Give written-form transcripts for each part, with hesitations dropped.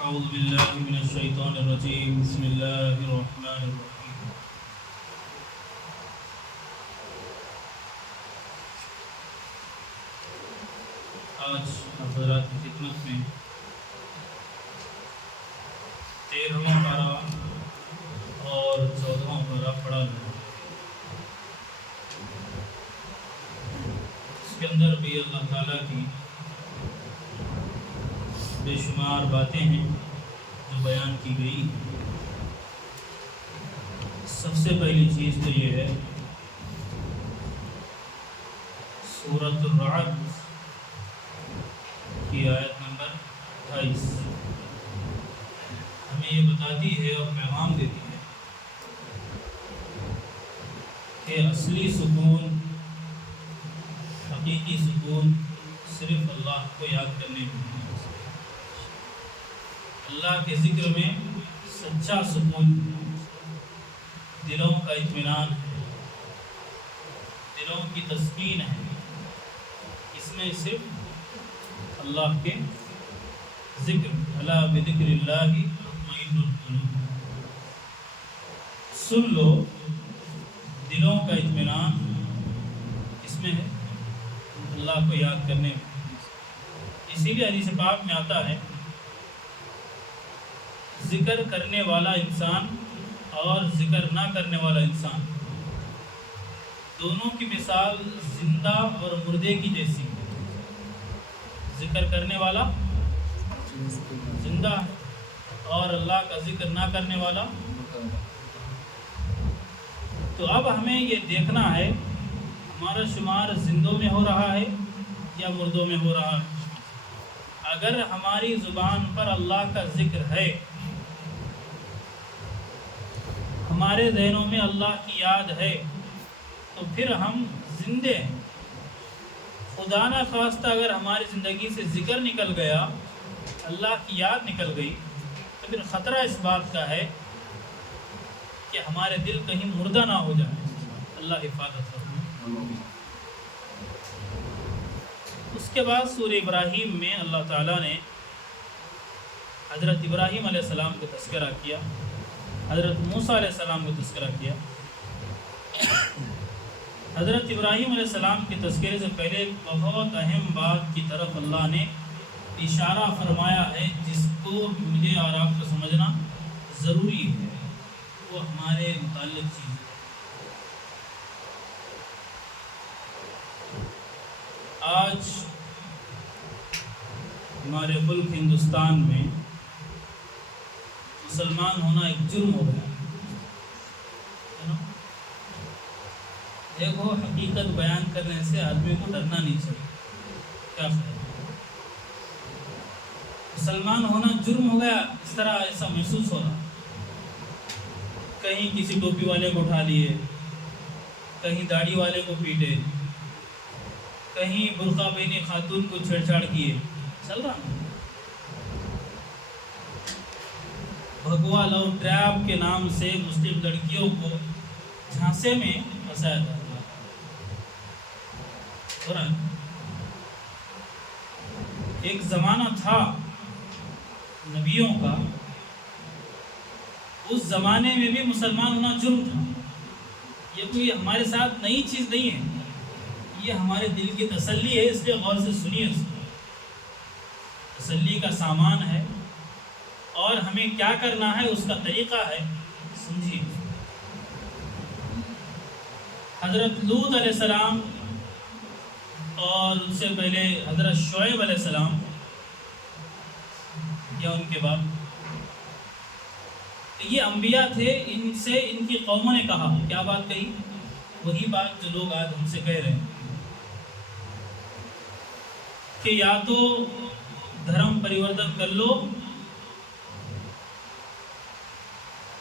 أعوذ بالله من الشيطان الرجيم بسم الله الرحمن الرحيم آج حضرات کی خدمت میں 13واں پارہ اور 14واں پارہ پڑھا گیا۔ اس کے اندر بھی اللہ تعالیٰ کی بے شمار باتیں ہیں جو بیان کی گئی۔ سب سے پہلی چیز تو یہ ہے سورۃ الرعد کی آیت نمبر 28 ہمیں یہ بتاتی ہے اور پیغام دیتی ہے کہ اصلی سکون، حقیقی سکون صرف اللہ کو یاد کرنے میں ہے۔ اللہ کے ذکر میں سچا سکون، دلوں کا اطمینان ہے، دلوں کی تسکین ہے، اس میں صرف اللہ کے ذکر، الا بذکر اللہ تطمئن القلوب، سن لو دلوں کا اطمینان اس میں ہے، اللہ کو یاد کرنے میں۔ اسی لیے حدیث پاک میں آتا ہے ذکر کرنے والا انسان اور ذکر نہ کرنے والا انسان دونوں کی مثال زندہ اور مردے کی جیسی ہے۔ ذکر کرنے والا زندہ اور اللہ کا ذکر نہ کرنے والا۔ تو اب ہمیں یہ دیکھنا ہے ہمارا شمار زندوں میں ہو رہا ہے یا مردوں میں ہو رہا ہے۔ اگر ہماری زبان پر اللہ کا ذکر ہے، ہمارے ذہنوں میں اللہ کی یاد ہے، تو پھر ہم زندے ہیں۔ خدا نہ خواستہ اگر ہماری زندگی سے ذکر نکل گیا، اللہ کی یاد نکل گئی، تو پھر خطرہ اس بات کا ہے کہ ہمارے دل کہیں مردہ نہ ہو جائے۔ اللہ حفاظت کرے۔ اس کے بعد سورہ ابراہیم میں اللہ تعالیٰ نے حضرت ابراہیم علیہ السلام کو تذکرہ کیا، حضرت موسیٰ علیہ السلام کو تذکرہ کیا۔ حضرت ابراہیم علیہ السلام کے تذکرے سے پہلے بہت اہم بات کی طرف اللہ نے اشارہ فرمایا ہے، جس کو مجھے اور آپ کو سمجھنا ضروری ہے، وہ ہمارے متعلق چیز ہے۔ آج ہمارے ملک ہندوستان میں مسلمان ہونا ایک جرم ہو گیا ہے۔ دیکھو، حقیقت بیان کرنے سے آدمی کو ڈرنا نہیں چاہیے۔ کیا خیال ہے؟ مسلمان ہونا جرم ہو گیا، اس طرح ایسا محسوس ہو رہا۔ کہیں کسی ٹوپی والے کو اٹھا لیے، کہیں داڑھی والے کو پیٹے، کہیں برقع پہنی خاتون کو چھیڑ چھاڑ کیے، چل رہا۔ بھگوا لو ٹریپ کے نام سے مسلم لڑکیوں کو جھانسے میں پھنسایا جا رہا ہے۔ ایک زمانہ تھا نبیوں کا، اس زمانے میں بھی مسلمان ہونا جرم تھا۔ یہ کوئی ہمارے ساتھ نئی چیز نہیں ہے، یہ ہمارے دل کی تسلی ہے، اس لیے غور سے سنیے۔ اس کو تسلی کا سامان ہے، اور ہمیں کیا کرنا ہے اس کا طریقہ ہے، سمجھیے۔ حضرت لوط علیہ السلام اور ان سے پہلے حضرت شعیب علیہ السلام یا ان کے بعد، یہ انبیاء تھے، ان سے ان کی قوموں نے کہا، کیا بات کہی؟ وہی بات جو لوگ آج ہم سے کہہ رہے ہیں کہ یا تو دھرم پریورتن کر لو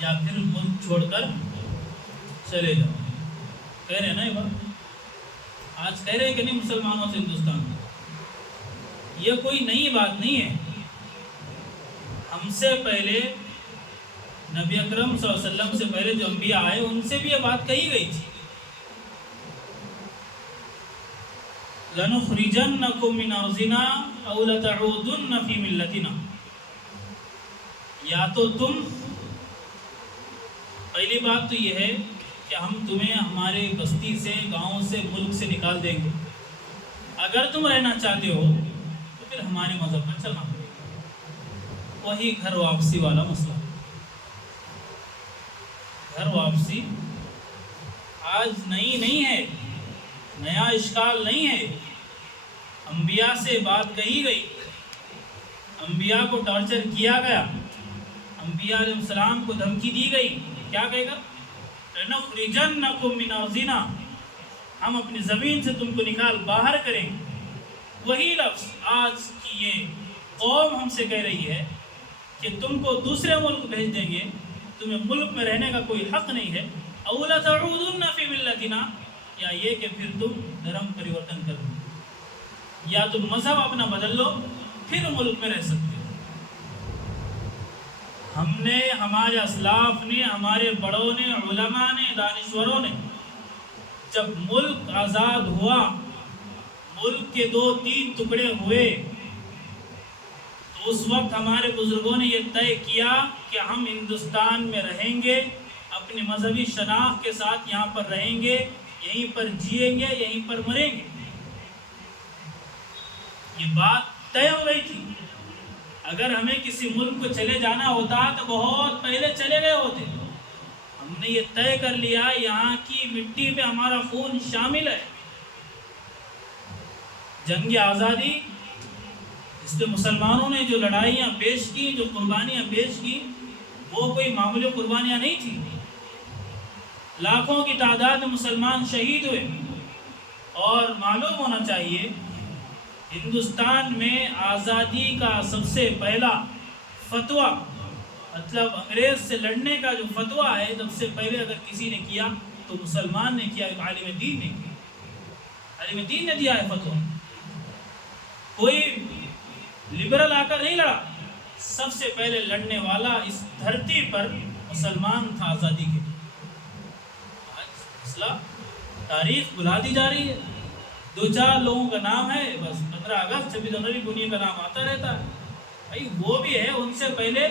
یا پھر ملک چھوڑ کر چلے جاؤ۔ کہہ رہے ہیں نا یہ بات؟ آج کہہ رہے ہیں کہ نہیں مسلمانوں سے ہندوستان میں؟ یہ کوئی نئی بات نہیں ہے۔ ہم سے پہلے نبی اکرم صلی اللہ علیہ وسلم سے پہلے جو انبیاء آئے، ان سے بھی یہ بات کہی گئی تھی۔ لَنُخْرِجَنَّكُم مِّنْ أَرْضِنَا أَوْ لَتَعُودُنَّ فِي مِلَّتِنَا، یا تو تم، پہلی بات تو یہ ہے کہ ہم تمہیں ہمارے بستی سے، گاؤں سے، ملک سے نکال دیں گے، اگر تم رہنا چاہتے ہو تو پھر ہمارے مذہب پر چلنا پڑے گا۔ وہی گھر واپسی والا مسئلہ۔ گھر واپسی آج نئی نہیں ہے، نیا اشکال نہیں ہے، انبیاء سے بات کہی گئی، انبیاء کو ٹارچر کیا گیا، انبیاء علیہ السلام کو دھمکی دی گئی، کیا کہے گا؟ لَنُخْرِجَنَّكُم مِّنْ أَرْضِنَا، ہم اپنی زمین سے تم کو نکال باہر کریں گے۔ وہی لفظ آج کی یہ قوم ہم سے کہہ رہی ہے کہ تم کو دوسرے ملک بھیج دیں گے، تمہیں ملک میں رہنے کا کوئی حق نہیں ہے۔ أَوْ لَتَعُودُنَّ فِي مِلَّتِنَا، یا یہ کہ پھر تم دھرم پریورتن کر دو، یا تم مذہب اپنا بدل لو پھر ملک میں رہ سکتے ہو۔ ہم نے، ہمارے اسلاف نے، ہمارے بڑوں نے، علماء نے، دانشوروں نے، جب ملک آزاد ہوا، ملک کے 2-3 ٹکڑے ہوئے، تو اس وقت ہمارے بزرگوں نے یہ طے کیا کہ ہم ہندوستان میں رہیں گے، اپنی مذہبی شناخت کے ساتھ یہاں پر رہیں گے، یہیں پر جئیں گے، یہیں پر مریں گے۔ یہ بات طے ہو گئی تھی۔ اگر ہمیں کسی ملک کو چلے جانا ہوتا تو بہت پہلے چلے گئے ہوتے۔ ہم نے یہ طے کر لیا یہاں کی مٹی میں ہمارا خون شامل ہے۔ جنگ آزادی، اس میں مسلمانوں نے جو لڑائیاں پیش کی، جو قربانیاں پیش کی، وہ کوئی معمولی قربانیاں نہیں تھی۔ لاکھوں کی تعداد میں مسلمان شہید ہوئے، اور معلوم ہونا چاہیے ہندوستان میں آزادی کا سب سے پہلا فتویٰ، مطلب انگریز سے لڑنے کا جو فتویٰ ہے، سب سے پہلے اگر کسی نے کیا تو مسلمان نے کیا، عالم دین نے کیا۔ عالم دین نے دیا ہے فتویٰ، کوئی لبرل آ کر نہیں لڑا، سب سے پہلے لڑنے والا اس دھرتی پر مسلمان تھا آزادی کے لیے۔ آج مسئلہ تاریخ بلا دی جا رہی ہے، 2-4 لوگوں کا نام ہے، بس 15 اگست 26 جنوری دنیا کا نام آتا رہتا ہے۔ بھائی وہ بھی ہے، ان سے پہلے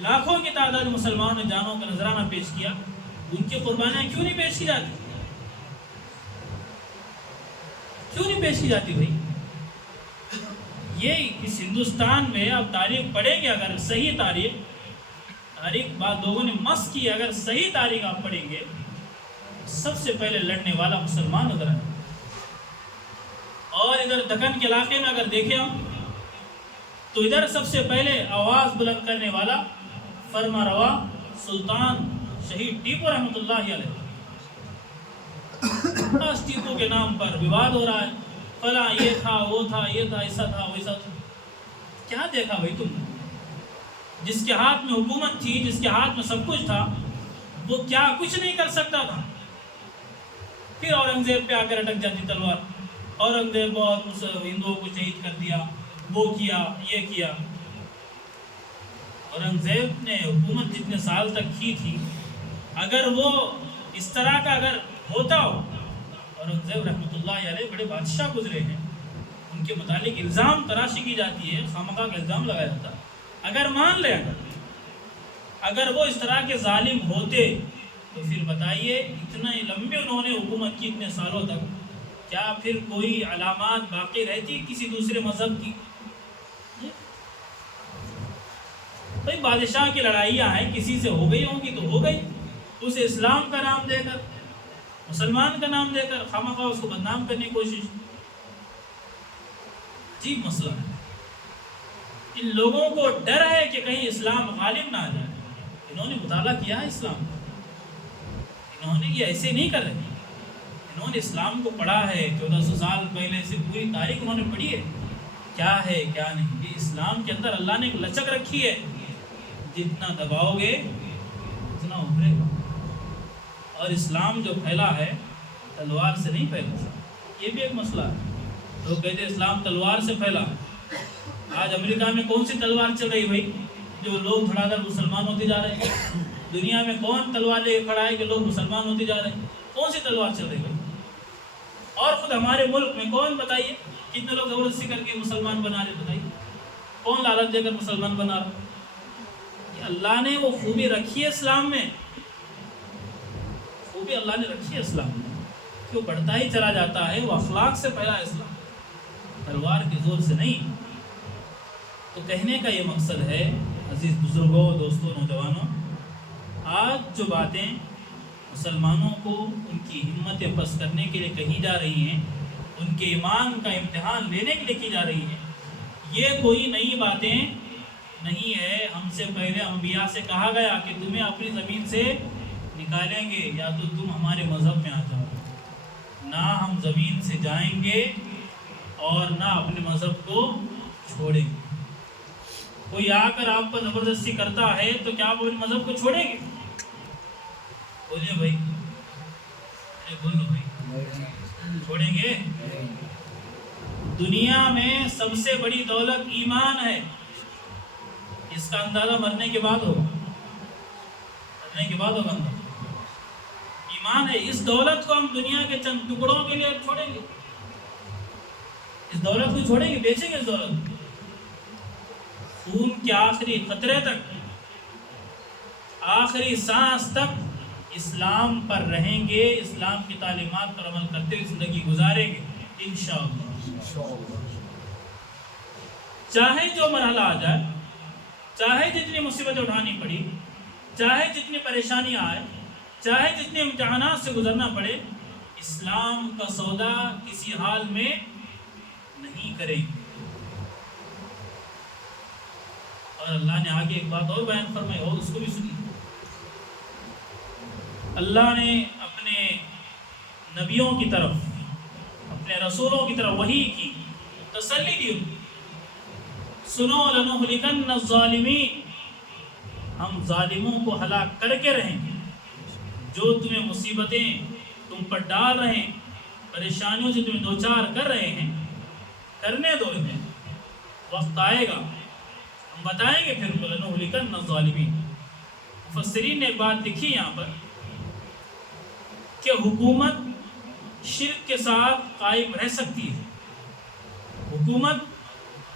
لاکھوں کی تعداد مسلمانوں نے جانوں کا نذرانہ پیش کیا، ان کی قربانیاں کیوں نہیں پیش کی جاتی؟ کیوں نہیں پیش کی جاتی بھائی؟ یہ اس ہندوستان میں اب تاریخ پڑھیں گے، اگر صحیح تاریخ بعد لوگوں نے مس کی، اگر صحیح تاریخ آپ پڑھیں گے، سب سے پہلے لڑنے والا مسلمان نظر آئے۔ اور ادھر دکن کے علاقے میں اگر دیکھیں ہم، تو ادھر سب سے پہلے آواز بلند کرنے والا فرما روا سلطان شہید ٹیپو رحمۃ اللہ علیہ۔ اس ٹیپو کے نام پر وواد ہو رہا ہے، فلاں یہ تھا، وہ تھا، یہ تھا، ایسا تھا، ویسا تھا۔ کیا دیکھا بھائی تم؟ جس کے ہاتھ میں حکومت تھی، جس کے ہاتھ میں سب کچھ تھا، وہ کیا کچھ نہیں کر سکتا تھا؟ پھر اورنگزیب پہ آ کر اٹک جاتی تلوار، اورنگزیب بہت ہندوؤں کو شہید کر دیا، وہ کیا، یہ کیا۔ اورنگزیب نے حکومت جتنے سال تک کی تھی، اگر وہ اس طرح کا اگر ہوتا ہو، اورنگزیب رحمۃ اللہ علیہ بڑے بادشاہ گزرے ہیں، ان کے متعلق الزام تراشی کی جاتی ہے، خامخواہ کا الزام لگایا جاتا ہے۔ اگر مان لیں اگر وہ اس طرح کے ظالم ہوتے تو پھر بتائیے اتنے لمبے انہوں نے حکومت کی اتنے سالوں تک، کیا پھر کوئی علامات باقی رہتی کسی دوسرے مذہب کی؟ بھائی بادشاہ کی لڑائیاں ہیں، کسی سے ہو گئی ہوں گی تو ہو گئی، اسے اسلام کا نام دے کر، مسلمان کا نام دے کر خامخواہ اس کو بدنام کرنے کی کوشش۔ عجیب مسئلہ ہے۔ ان لوگوں کو ڈر ہے کہ کہیں اسلام غالب نہ آ جائے۔ انہوں نے مطالعہ کیا ہے اسلام کا، انہوں نے یہ ایسے نہیں کر رہے، انہوں نے اسلام کو پڑھا ہے، 1400 سال پہلے سے پوری تاریخ انہوں نے پڑھی ہے، کیا ہے کیا نہیں۔ یہ اسلام کے اندر اللہ نے ایک لچک رکھی ہے، جتنا دباؤ گے اتنا ابھرے گا۔ اور اسلام جو پھیلا ہے تلوار سے نہیں پھیلا، یہ بھی ایک مسئلہ ہے۔ لوگ کہتے ہیں اسلام تلوار سے پھیلا۔ آج امریکہ میں کون سی تلوار چل رہی بھائی جو لوگ دھڑا دھڑ مسلمان ہوتے جا رہے ہیں؟ دنیا میں کون تلوار لے کھڑا ہے کہ لوگ مسلمان ہوتے جا رہے ہیں؟ کون سی تلوار چل رہی بھائی؟ اور خود ہمارے ملک میں کون، بتائیے کتنے لوگ زبردستی کر کے مسلمان بنا رہے؟ بتائیے کون لالچ دے کر مسلمان بنا رہا؟ اللہ نے وہ خوبی رکھی ہے اسلام میں، خوبی اللہ نے رکھی ہے اسلام میں کہ وہ بڑھتا ہی چلا جاتا ہے، وہ اخلاق سے پھیلا اسلام، تلوار کے زور سے نہیں۔ تو کہنے کا یہ مقصد ہے عزیز بزرگوں، دوستوں، نوجوانوں، آج جو باتیں مسلمانوں کو ان کی ہمتیں پست کرنے کے لیے کہی جا رہی ہیں، ان کے ایمان کا امتحان لینے کے لیے کی جا رہی ہیں، یہ کوئی نئی باتیں نہیں ہے۔ ہم سے پہلے انبیاء سے کہا گیا کہ تمہیں اپنی زمین سے نکالیں گے یا تو تم ہمارے مذہب میں آ جاؤ، نہ ہم زمین سے جائیں گے اور نہ اپنے مذہب کو چھوڑیں گے۔ کوئی آ کر آپ پر زبردستی کرتا ہے تو کیا آپ اپنے مذہب کو چھوڑیں گے؟ بولیے بھائی، بولو بھائی، چھوڑیں گے؟ دنیا میں سب سے بڑی دولت ایمان ہے، اس کا اندازہ مرنے کے بعد ہوگا، مرنے کے بعد ہوگا اندازہ۔ ایمان ہے، اس دولت کو ہم دنیا کے چند ٹکڑوں کے لیے چھوڑیں گے؟ اس دولت کو چھوڑیں گے، بیچیں گے اس دولت کو؟ خون کے آخری قطرے تک، آخری سانس تک اسلام پر رہیں گے، اسلام کی تعلیمات پر عمل کرتے ہوئے زندگی گزاریں گے انشاءاللہ۔ چاہے جو مرحلہ آ جائے، چاہے جتنی مصیبتیں اٹھانی پڑی، چاہے جتنی پریشانیاں آئے، چاہے جتنے امتحانات سے گزرنا پڑے، اسلام کا سودا کسی حال میں نہیں کریں گے۔ اور اللہ نے آگے ایک بات اور بیان فرمائی، اور اس کو بھی سنی۔ اللہ نے اپنے نبیوں کی طرف، اپنے رسولوں کی طرف وحی کی، تسلی دی، سنو لَنُهْلِكَنَّ الظَّالِمِينَ، ہم ظالموں کو ہلاک کر کے رہیں گے۔ جو تمہیں مصیبتیں تم پر ڈال رہے ہیں، پریشانیوں سے تمہیں دوچار کر رہے ہیں، کرنے دو انہیں، وقت آئے گا ہم بتائیں گے پھر لَنُهْلِكَنَّ الظَّالِمِينَ۔ مفسرین نے ایک بات لکھی یہاں پر کہ حکومت شرک کے ساتھ قائم رہ سکتی ہے، حکومت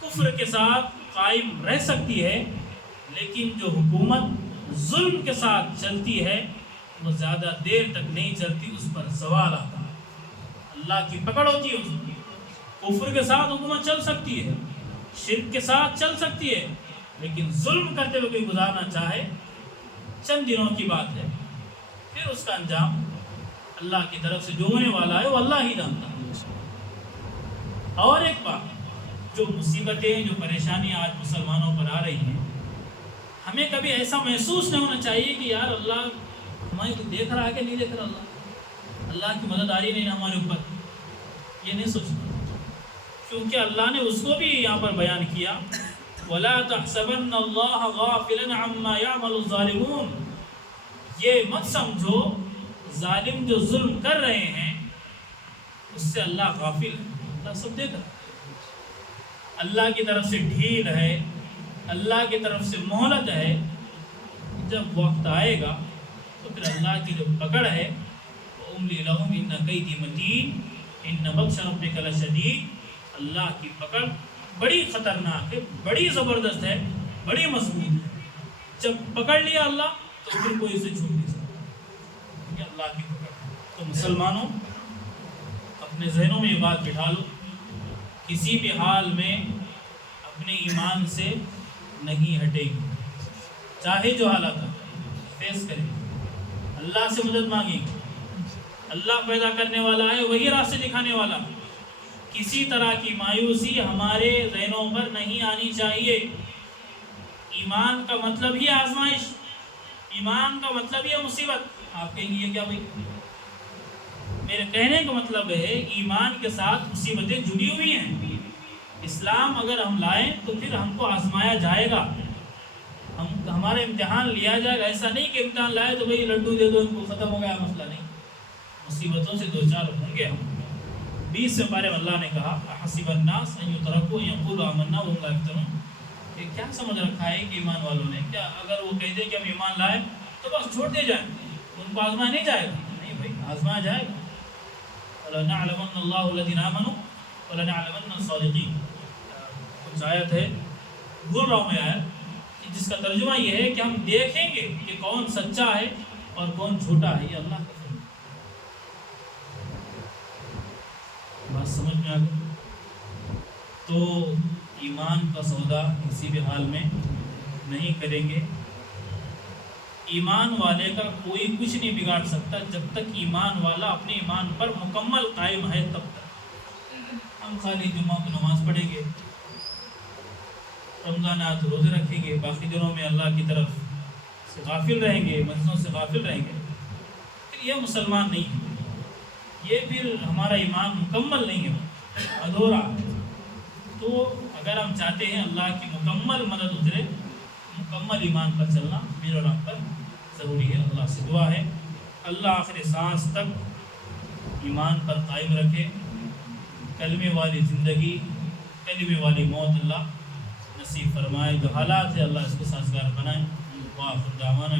کفر کے ساتھ قائم رہ سکتی ہے، لیکن جو حکومت ظلم کے ساتھ چلتی ہے وہ زیادہ دیر تک نہیں چلتی، اس پر زوال آتا ہے، اللہ کی پکڑ ہوتی ہے اس پر۔ کفر کے ساتھ حکومت چل سکتی ہے، شرک کے ساتھ چل سکتی ہے، لیکن ظلم کرتے ہوئے کوئی گزارنا چاہے، چند دنوں کی بات ہے، پھر اس کا انجام اللہ کی طرف سے جو ہونے والا ہے وہ اللہ ہی جانتا ہے۔ اور ایک بات، جو مصیبتیں، جو پریشانیاں آج مسلمانوں پر آ رہی ہیں، ہمیں کبھی ایسا محسوس نہیں ہونا چاہیے کہ یار اللہ ہماری کو دیکھ رہا ہے کہ نہیں دیکھ رہا، اللہ کی مدد آ رہی نہیں ہمارے اوپر، یہ نہیں سوچنا، کیونکہ اللہ نے اس کو بھی یہاں پر بیان کیا، وَلَا تَحْسَبَنَّ اللَّهَ غَافِلًا عَمَّا يَعْمَلُ الظَّالِمُونَ، یہ مت سمجھو ظالم جو ظلم کر رہے ہیں اس سے اللہ غافل ہے، اللہ سب دیکھ رہا ہے۔ اللہ کی طرف سے ڈھیل ہے، اللہ کی طرف سے مہلت ہے، جب وقت آئے گا تو پھر اللہ کی جو پکڑ ہے، وَأُمْلِي لَهُمْ إِنَّ كَيْدِي مَتِينٌ إِنَّ بَطْشَ رَبِّكَ لَشَدِيدٌ، اللہ کی پکڑ بڑی خطرناک ہے، بڑی زبردست ہے، بڑی مضبوط ہے، جب پکڑ لیا اللہ تو پھر کوئی اسے چھوڑ نہیں سکتا، اللہ کی پکڑ۔ تو مسلمانوں اپنے ذہنوں میں یہ بات بٹھا لو، کسی بھی حال میں اپنے ایمان سے نہیں ہٹے گی، چاہے جو حالات ہو فیس کریں، اللہ سے مدد مانگیں گے، اللہ پیدا کرنے والا ہے، وہی راستے دکھانے والا، کسی طرح کی مایوسی ہمارے ذہنوں پر نہیں آنی چاہیے۔ ایمان کا مطلب ہی آزمائش، ایمان کا مطلب ہی مصیبت۔ آپ کہیں گے یہ کیا بھائی؟ میرے کہنے کا مطلب ہے ایمان کے ساتھ مصیبتیں جڑی ہوئی ہیں۔ اسلام اگر ہم لائیں تو پھر ہم کو آزمایا جائے گا، ہمارا امتحان لیا جائے گا۔ ایسا نہیں کہ امتحان لائے تو بھائی لڈو دے دو ان کو، ختم ہو گیا مسئلہ، نہیں، مصیبتوں سے دوچار ہوں گے ہم۔ 20 بارے میں اللہ نے کہا حسب الناس ان یترکوا ان یقولوا آمنا وهم لا یفتنون، یہ کیا سمجھ رکھا ہے کہ ایمان والوں نے، کیا اگر وہ کہہ دیں کہ ہم ایمان لائے تو بس چھوڑ دے جائیں، ان کو آزمایا نہیں جائے گا؟ نہیں بھائی، آزمایا جائے گا۔ وَلَنَعْلَمَنَّ اللَّهُ الَّذِينَ آمَنُوا وَلَنَعْلَمَنَّ الصَّادِقِينَ، کچھ آیت ہے بھول رہا ہوں میں آیت، جس کا ترجمہ یہ ہے کہ ہم دیکھیں گے کہ کون سچا ہے اور کون جھوٹا ہے. یہ اللہ کا فرمان. بات سمجھ میں آ گئی؟ تو ایمان کا سودا کسی بھی حال میں نہیں کریں گے. ایمان والے کا کوئی کچھ نہیں بگاڑ سکتا جب تک ایمان والا اپنے ایمان پر مکمل قائم ہے. تب تک ہم خالی جمعہ کو نماز پڑھیں گے، رمضان آت روزے رکھیں گے، باقی دنوں میں اللہ کی طرف سے غافل رہیں گے، مسجدوں سے غافل رہیں گے، پھر یہ مسلمان نہیں ہے. یہ پھر ہمارا ایمان مکمل نہیں ہے، ادھورا. تو اگر ہم چاہتے ہیں اللہ کی مکمل مدد اترے، مکمل ایمان پر چلنا میرے اور آپ پر ضروری ہے. اللہ سے دعا ہے اللہ آخر سانس تک ایمان پر قائم رکھے. کلمے والی زندگی، کلمے والی موت اللہ نصیب فرمائے. جو حالات ہے اللہ اس کو سازگار بنائے. وآخر دعوانا